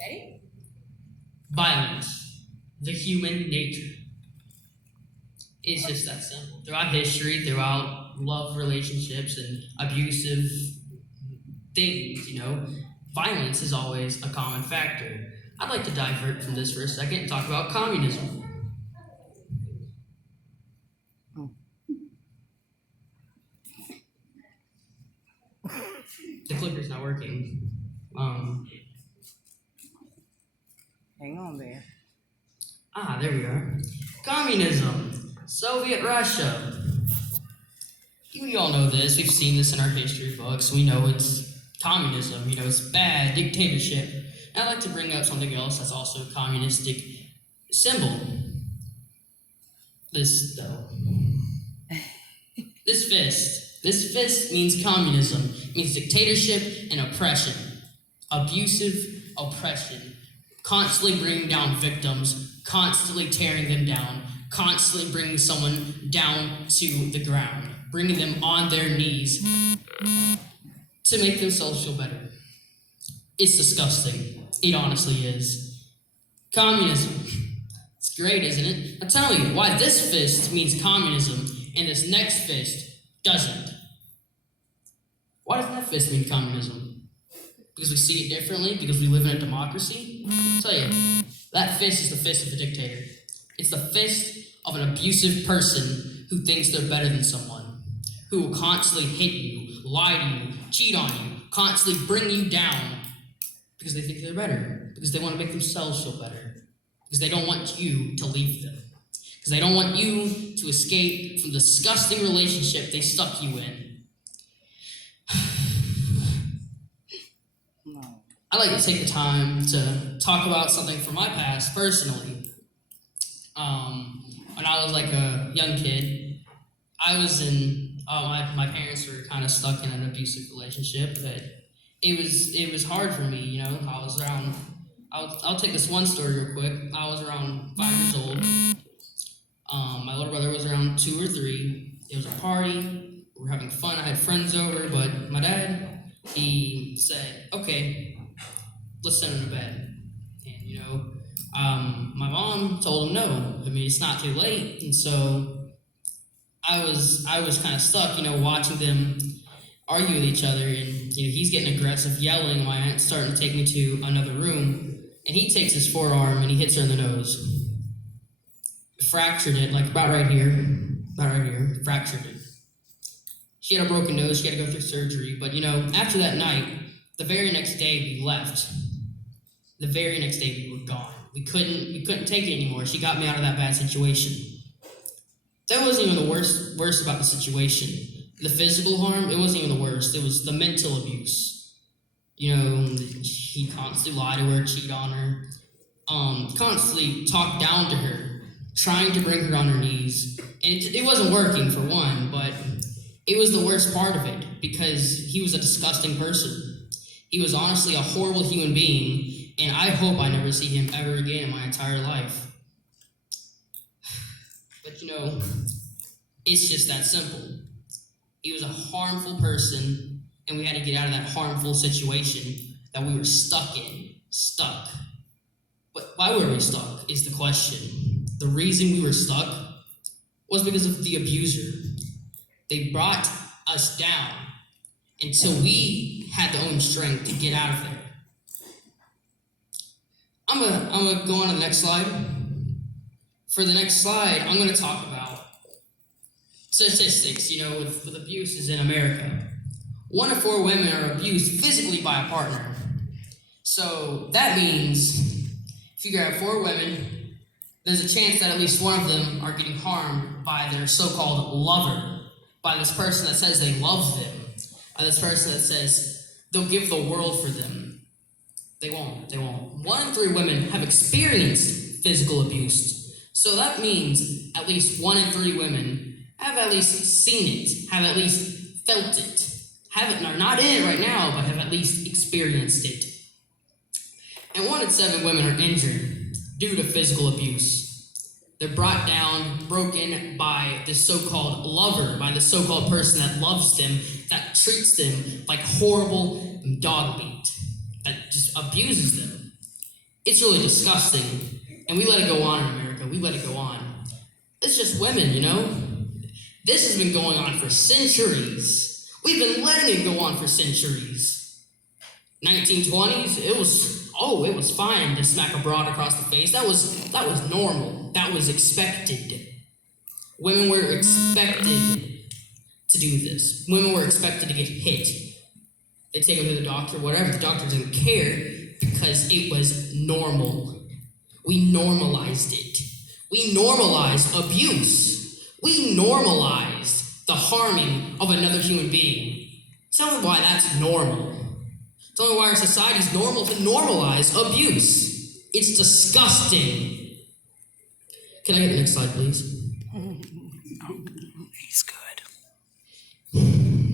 Ready? Violence, the human nature. It's just that simple. Throughout history, throughout love relationships and abusive things, violence is always a common factor. I'd like to divert from this for a second and talk about communism. The clicker's not working. Hang on there. There we are. Communism, Soviet Russia. We all know this. We've seen this in our history books. We know it's communism. It's bad, dictatorship. And I'd like to bring up something else that's also a communistic symbol. This, though. This fist. This fist means communism. It means dictatorship and oppression. Abusive oppression. Constantly bringing down victims, constantly tearing them down, constantly bringing someone down to the ground, bringing them on their knees to make themselves feel better. It's disgusting. It honestly is. Communism. It's great, isn't it? I'll tell you why this fist means communism and this next fist doesn't. Why does that fist mean communism? Because we see it differently? Because we live in a democracy? I'll tell you, that fist is the fist of a dictator. It's the fist of an abusive person who thinks they're better than someone, who will constantly hit you, lie to you, cheat on you, constantly bring you down because they think they're better, because they want to make themselves feel better, because they don't want you to leave them, because they don't want you to escape from the disgusting relationship they stuck you in. I'd like to take the time to talk about something from my past personally. When I was like a young kid, I was in, my parents were kind of stuck in an abusive relationship, but it was hard for me, I was around, I'll take this one story real quick. I was around 5 years old. My little brother was around 2 or 3. It was a party, we were having fun, I had friends over, but my dad, he said, okay, let's send him to bed. And, my mom told him no. It's not too late. And so I was kind of stuck, watching them argue with each other. And, he's getting aggressive, yelling. My aunt's starting to take me to another room. And he takes his forearm and he hits her in the nose. Fractured it, like about right here, fractured it. She had a broken nose. She had to go through surgery. But, after that night, the very next day we left. The very next day we were gone. We couldn't take it anymore. She got me out of that bad situation. That wasn't even the worst about the situation. The physical harm, it wasn't even the worst. It was the mental abuse. He constantly lied to her, cheat on her, constantly talked down to her, trying to bring her on her knees. And it wasn't working for one, but it was the worst part of it because he was a disgusting person. He was honestly a horrible human being. And I hope I never see him ever again in my entire life. But it's just that simple. He was a harmful person, and we had to get out of that harmful situation that we were stuck in. Stuck. But why were we stuck is the question. The reason we were stuck was because of the abuser. They brought us down until we had the own strength to get out of there. I'm gonna go on to the next slide. For the next slide, I'm gonna talk about statistics, with abuses in America. 1 in 4 women are abused physically by a partner. So that means if you grab 4 women, there's a chance that at least one of them are getting harmed by their so-called lover, by this person that says they love them, by this person that says they'll give the world for them. They won't. 1 in 3 women have experienced physical abuse. So that means at least 1 in 3 women have at least seen it, have at least felt it, are not in it right now, but have at least experienced it. And 1 in 7 women are injured due to physical abuse. They're brought down, broken by this so-called lover, by the so-called person that loves them, that treats them like horrible dog meat, that just abuses them. It's really disgusting. And we let it go on in America. We let it go on. It's just women, you know? This has been going on for centuries. We've been letting it go on for centuries. 1920s, it was fine to smack a broad across the face. That was normal. That was expected. Women were expected to do this. Women were expected to get hit. They take them to the doctor, whatever. The doctor didn't care because it was normal. We normalized it. We normalized abuse. We normalized the harming of another human being. Tell me why that's normal. Tell me why our society is normal to normalize abuse. It's disgusting. Can I get the next slide, please? He's good.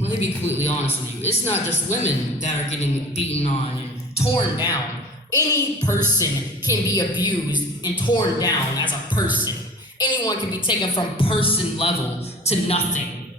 Let me be completely honest with you. It's not just women that are getting beaten on and torn down. Any person can be abused and torn down as a person. Anyone can be taken from person level to nothing.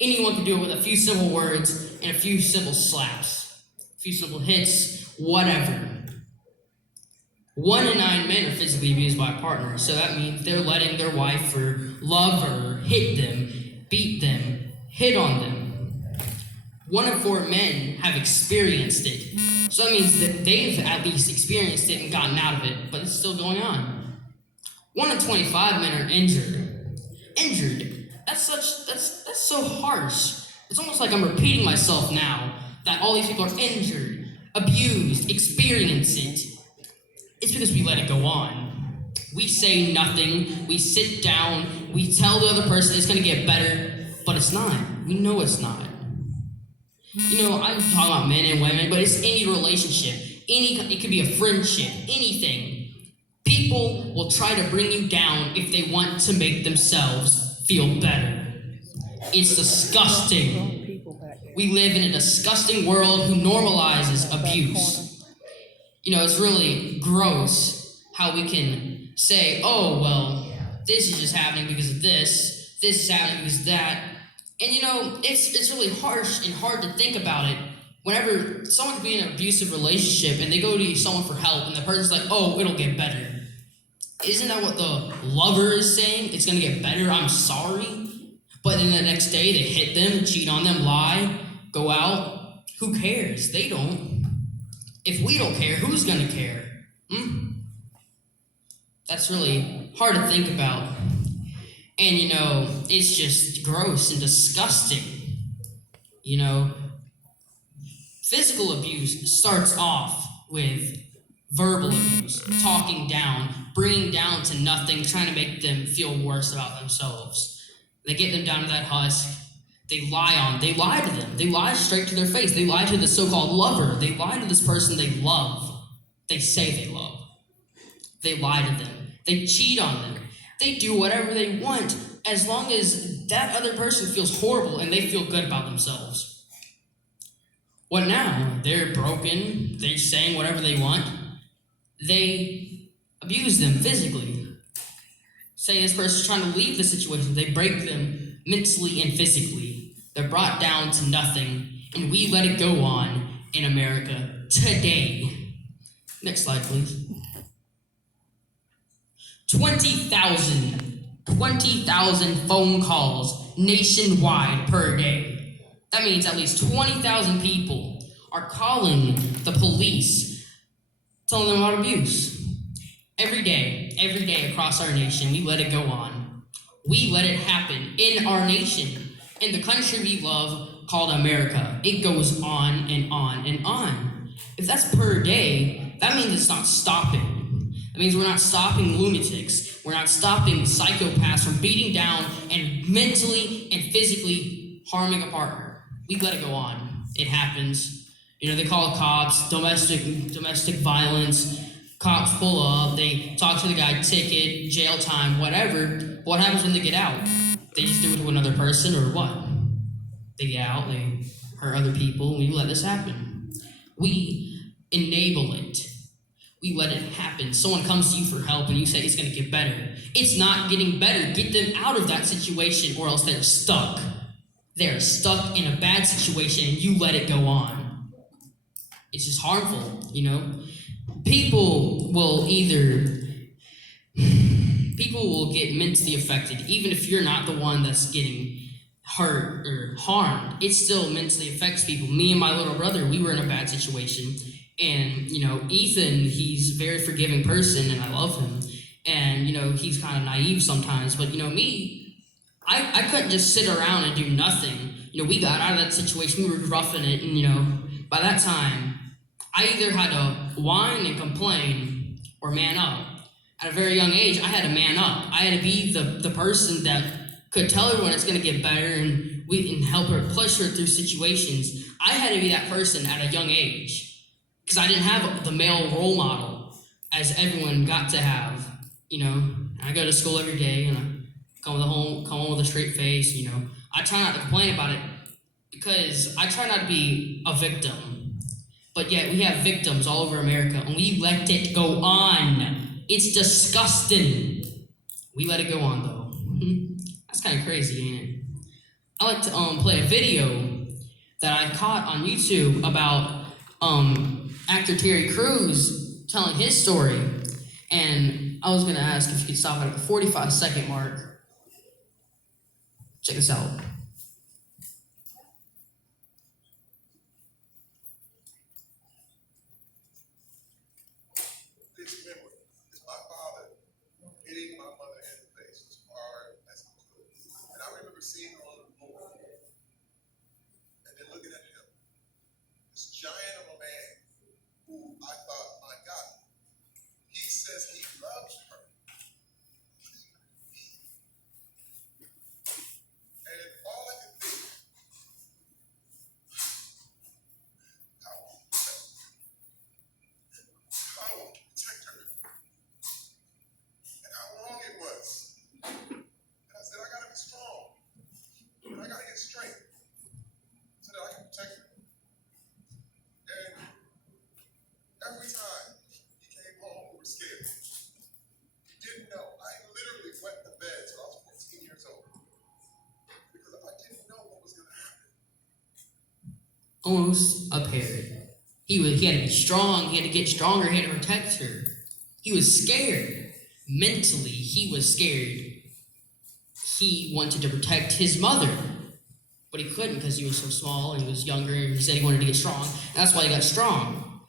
Anyone can do it with a few simple words and a few simple slaps, a few simple hits, whatever. 1 in 9 men are physically abused by a partner, so that means they're letting their wife or lover hit them, beat them, hit on them. 1 in 4 men have experienced it. So that means that they've at least experienced it and gotten out of it, but it's still going on. 1 in 25 men are injured. Injured. That's so harsh. It's almost like I'm repeating myself now that all these people are injured, abused, experience it. It's because we let it go on. We say nothing, we sit down, we tell the other person it's gonna get better, but it's not. We know it's not. You know, I'm talking about men and women, but it's any relationship. It could be a friendship, anything. People will try to bring you down if they want to make themselves feel better. It's disgusting. We live in a disgusting world who normalizes abuse. You know, it's really gross how we can say, oh, well, this is just happening because of this is happening because of that. And you know, it's really harsh and hard to think about it whenever someone could be in an abusive relationship and they go to someone for help and the person's like, oh, it'll get better. Isn't that what the lover is saying? It's gonna get better, I'm sorry. But then the next day they hit them, cheat on them, lie, go out. Who cares? They don't. If we don't care, who's gonna care? That's really hard to think about. And you know, it's just gross and disgusting. You know, physical abuse starts off with verbal abuse, talking down, bringing down to nothing, trying to make them feel worse about themselves. They get them down to that husk. They lie to them. They lie straight to their face. They lie to the so-called lover. They lie to this person they love. They say they love. They lie to them. They cheat on them. They do whatever they want as long as that other person feels horrible and they feel good about themselves. What now? They're broken. They're saying whatever they want. They abuse them physically. Say this person's trying to leave the situation. They break them mentally and physically. They're brought down to nothing, and we let it go on in America today. Next slide, please. 20,000 phone calls nationwide per day. That means at least 20,000 people are calling the police, telling them about abuse. Every day across our nation, we let it go on. We let it happen in our nation, in the country we love called America. It goes on and on and on. If that's per day, that means it's not stopping. That means we're not stopping lunatics. We're not stopping psychopaths from beating down and mentally and physically harming a partner. We let it go on. It happens. You know, they call cops, domestic violence. Cops pull up, they talk to the guy, ticket, jail time, whatever. What happens when they get out? They just do it to another person or what? They get out, they hurt other people, we let this happen. We enable it. We let it happen. Someone comes to you for help and you say it's gonna get better. It's not getting better. Get them out of that situation or else they're stuck. They're stuck in a bad situation and you let it go on. It's just harmful, you know? People will either people will get mentally affected, even if you're not the one that's getting hurt or harmed. It still mentally affects people. Me and my little brother, we were in a bad situation, and Ethan, he's a very forgiving person, and I love him. And he's kind of naive sometimes, but me, I couldn't just sit around and do nothing. We got out of that situation, we were roughing it, and by that time, I either had to whine and complain or man up. At a very young age, I had to man up. I had to be the person that could tell everyone it's going to get better, and we can help her push her through situations. I had to be that person at a young age because I didn't have the male role model as everyone got to have. I go to school every day and I come home with a straight face. I try not to complain about it because I try not to be a victim. But yet we have victims all over America, and we let it go on. It's disgusting. We let it go on, though. That's kind of crazy, ain't it? I like to play a video that I caught on YouTube about actor Terry Crews telling his story. And I was going to ask if you could stop at the 45-second mark. Check this out. Seeing him on the floor and then looking at him, this giant of a man who I thought, my God, he says he loves her. And all I could think, I will protect her. And how long it was. And I said, I gotta be strong. I gotta get strength so that I can protect her. And every time he came home, we were scared. He didn't know. I literally wet the bed till I was 14 years old because I didn't know what was gonna happen. Almost a parrot. He had to be strong. He had to get stronger. He had to protect her. He was scared. Mentally, he was scared. He wanted to protect his mother, but he couldn't because he was so small and he was younger, and he said he wanted to get strong. And that's why he got strong.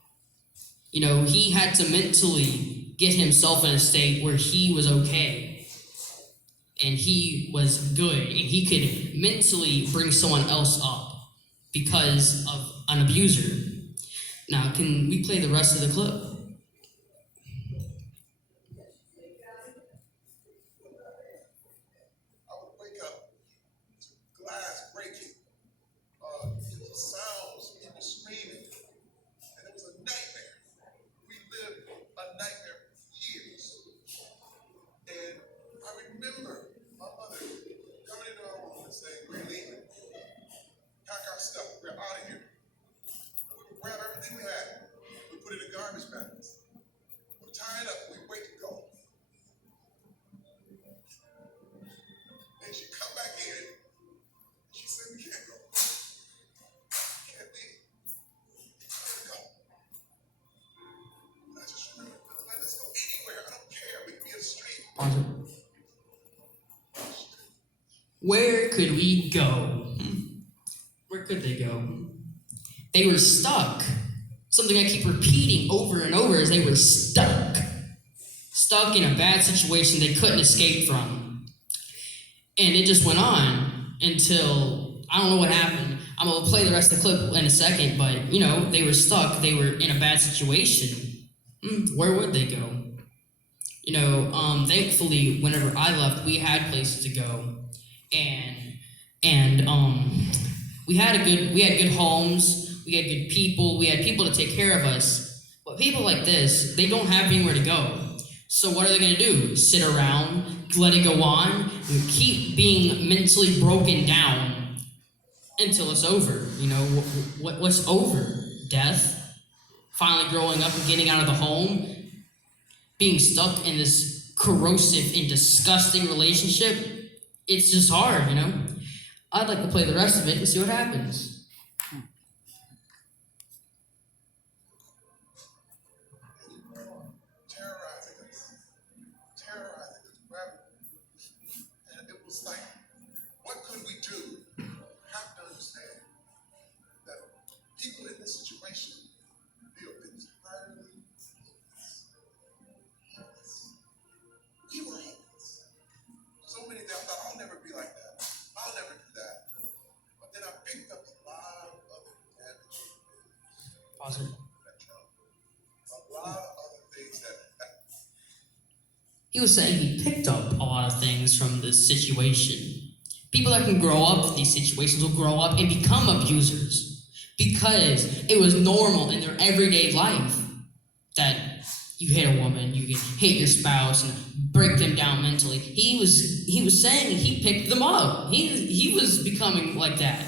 He had to mentally get himself in a state where he was okay and he was good and he could mentally bring someone else up because of an abuser. Now, can we play the rest of the clip? Remember my mother coming into our room and saying, we're leaving. Pack our stuff. We're out of here. And we would grab everything we had. We put it in garbage bags. We tie it up. We wait to go. And she'd come back in. She said, we can't go. We can't leave. We can't go. And I just remember, let's go anywhere. I don't care. We can be in the street. Where could we go? Where could they go? They were stuck. Something I keep repeating over and over is they were stuck. Stuck in a bad situation they couldn't escape from. And it just went on until, I don't know what happened. I'm going to play the rest of the clip in a second, but, they were stuck. They were in a bad situation. Where would they go? Thankfully, whenever I left, we had places to go. And we had good homes, we had good people, we had people to take care of us. But people like this, they don't have anywhere to go. So what are they gonna do? Sit around, let it go on, and keep being mentally broken down until it's over. What's over? Death? Finally growing up and getting out of the home? Being stuck in this corrosive and disgusting relationship? It's just hard, I'd like to play the rest of it and see what happens. Pause it. A lot of other things that He was saying he picked up a lot of things from this situation. People that can grow up in these situations will grow up and become abusers because it was normal in their everyday life that you hit a woman, you can hit your spouse and break them down mentally. He was saying he picked them up. He was becoming like that.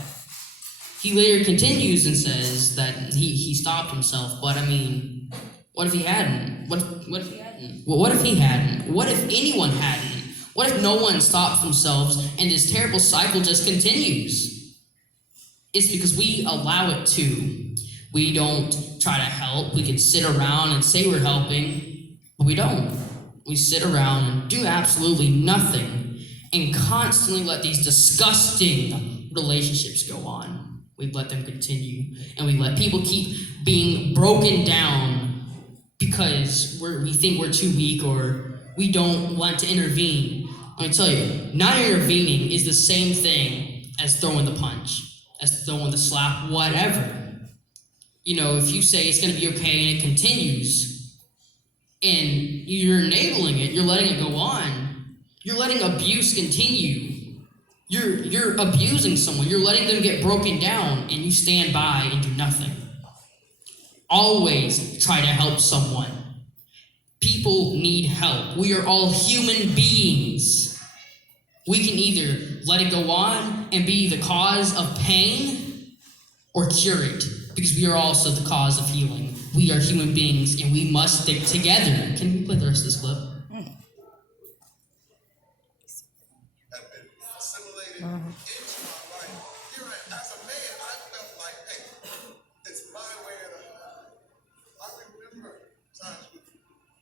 He later continues and says that he stopped himself, but I mean, what if he hadn't? What if he hadn't? Well, what if he hadn't? What if anyone hadn't? What if no one stops themselves and this terrible cycle just continues? It's because we allow it to. We don't try to help. We can sit around and say we're helping, but we don't. We sit around and do absolutely nothing and constantly let these disgusting relationships go on. We let them continue, and we let people keep being broken down because we think we're too weak or we don't want to intervene. Let me tell you, not intervening is the same thing as throwing the punch, as throwing the slap, whatever. You know, if you say it's going to be okay and it continues, and you're enabling it, you're letting it go on, you're letting abuse continue. You're abusing someone, you're letting them get broken down, and you stand by and do nothing. Always try to help someone. People need help. We are all human beings. We can either let it go on and be the cause of pain or cure it, because we are also the cause of healing. We are human beings and we must stick together. Can we play the rest of this clip? have been assimilated into my life. Here, as a man, I felt like, hey, it's my way or the highway. I remember times with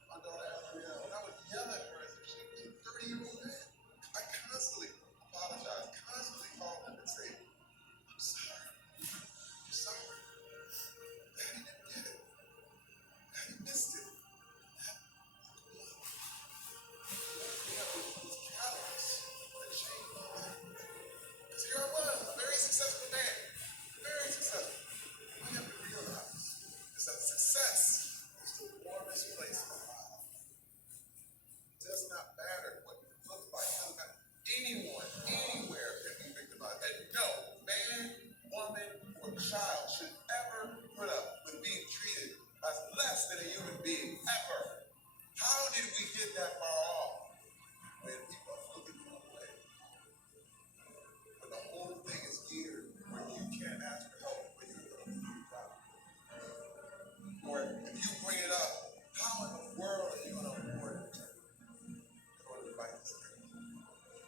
my daughter Adrienne, when I would yell at her as if she was a 30-year-old man. I constantly apologize, constantly call them and say, I'm sorry. I'm sorry. Daddy didn't get it. Daddy missed it. We have this callous that changed my life. Because here I was, a very successful man. Very successful. What I have to realize is that success is the warmest place in my life. It does not matter what it looks like. It doesn't matter. Anyone, anywhere can be victimized. And no man, woman, or child should ever put up with being treated as less than a human being. Ever. How did we get that far off? When people are looking the other way. But the whole thing is geared where you can't ask for help when you're going through a problem. Or if you bring it up, how in the world are you going to afford it in order to fight this thing?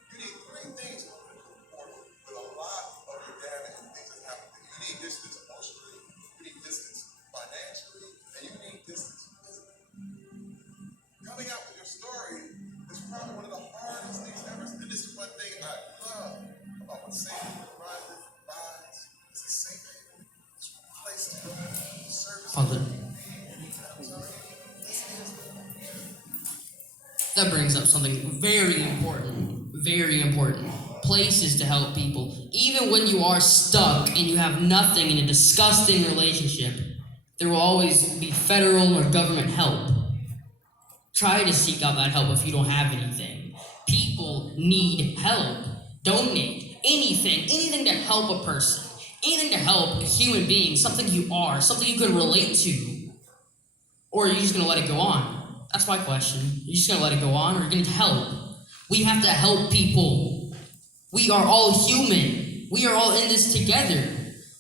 You need three things in order to afford it with a lot of your damage and things that happen to you. You need distance emotionally, you need distance financially, and you need distance physically. Coming out with your story is probably one of the hardest things ever. And this is one thing I love about what Satan provides. It's a safe haven. It's a place to go. Service. Father, that brings up something very important. Very important. Places to help people. Even when you are stuck and you have nothing in a disgusting relationship, there will always be federal or government help. Try to seek out that help if you don't have anything. People need help. Donate. Anything to help a person. Anything to help a human being, something you are, something you can relate to. Or are you just going to let it go on? That's my question. Are you just going to let it go on, or are you going to help? We have to help people. We are all human. We are all in this together.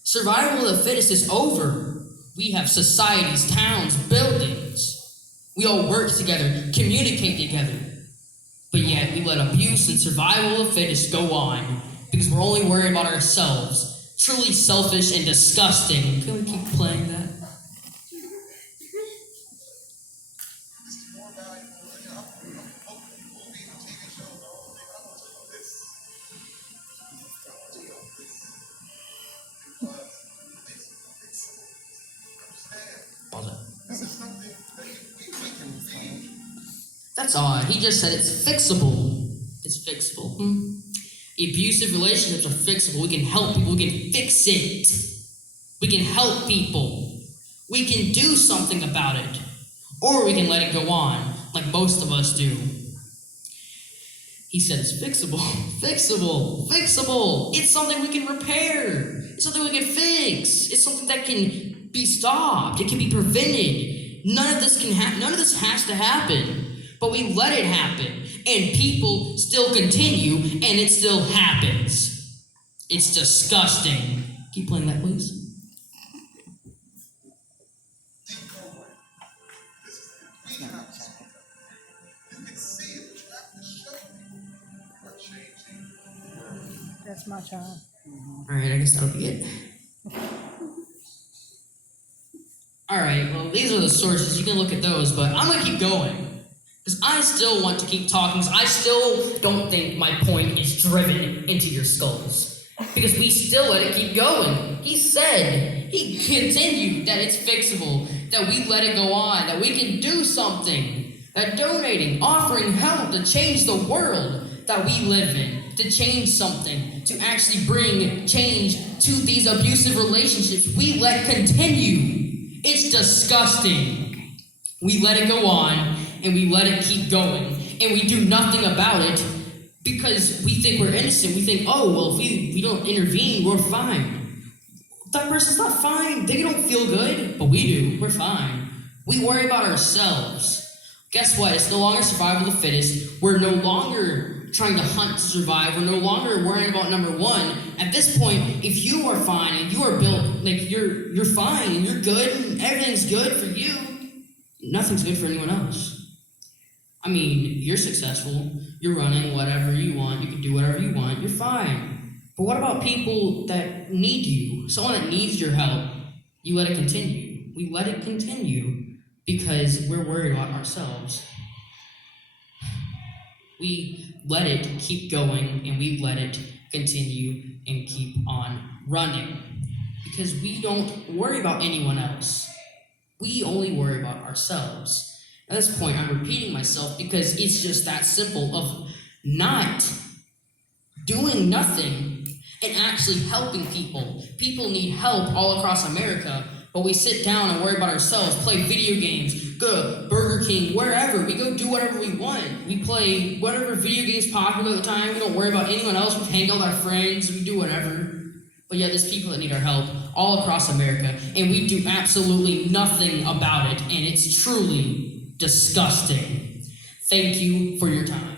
Survival of the fittest is over. We have societies, towns, buildings. We all work together, communicate together. But yet we let abuse and survival of the fittest go on because we're only worried about ourselves. Truly selfish and disgusting. Can we keep playing that? This is more valuable than I'm hoping movies and TV shows and all things. I want to know this. I want to know this. Because it's fixable. Understand? Pause it. This is something that we can be. That's odd. He just said it's fixable. It's fixable. Abusive relationships are fixable. We can help people. We can fix it. We can help people. We can do something about it, or we can let it go on, like most of us do. He said it's fixable, fixable, fixable. It's something we can repair. It's something we can fix. It's something that can be stopped. It can be prevented. None of this has to happen, but we let it happen, and people still continue, and it still happens. It's disgusting. Keep playing that, please. We have to. You can see it, but you have to show people we're changing the world. That's my time. Alright, I guess that'll be it. Alright, well, these are the sources. You can look at those, but I'm going to keep going. Because I still want to keep talking. Because I still don't think my point is driven into your skulls. Because we still let it keep going. He continued that it's fixable, that we let it go on, that we can do something, that donating, offering help to change the world that we live in, to change something, to actually bring change to these abusive relationships, we let continue. It's disgusting. We let it go on, and we let it keep going, and we do nothing about it because we think we're innocent. We think, oh, well, if we don't intervene, we're fine. That person's not fine. They don't feel good, but we do. We're fine. We worry about ourselves. Guess what? It's no longer survival of the fittest. We're no longer trying to hunt to survive. We're no longer worrying about number one. At this point, if you are fine and you are built, like you're fine and you're good and everything's good for you, nothing's good for anyone else. I mean, you're successful. You're running whatever you want. You can do whatever you want. You're fine. But what about people that need you? Someone that needs your help, you let it continue. We let it continue because we're worried about ourselves. We let it keep going, and we let it continue and keep on running. Because we don't worry about anyone else. We only worry about ourselves. At this point, I'm repeating myself because it's just that simple of not doing nothing and actually helping people. People need help all across America, but we sit down and worry about ourselves, play video games, go to Burger King, wherever. We go do whatever we want. We play whatever video game's popular at the time. We don't worry about anyone else. We hang out with our friends. We do whatever. But yeah, there's people that need our help all across America, and we do absolutely nothing about it, and it's truly disgusting. Thank you for your time.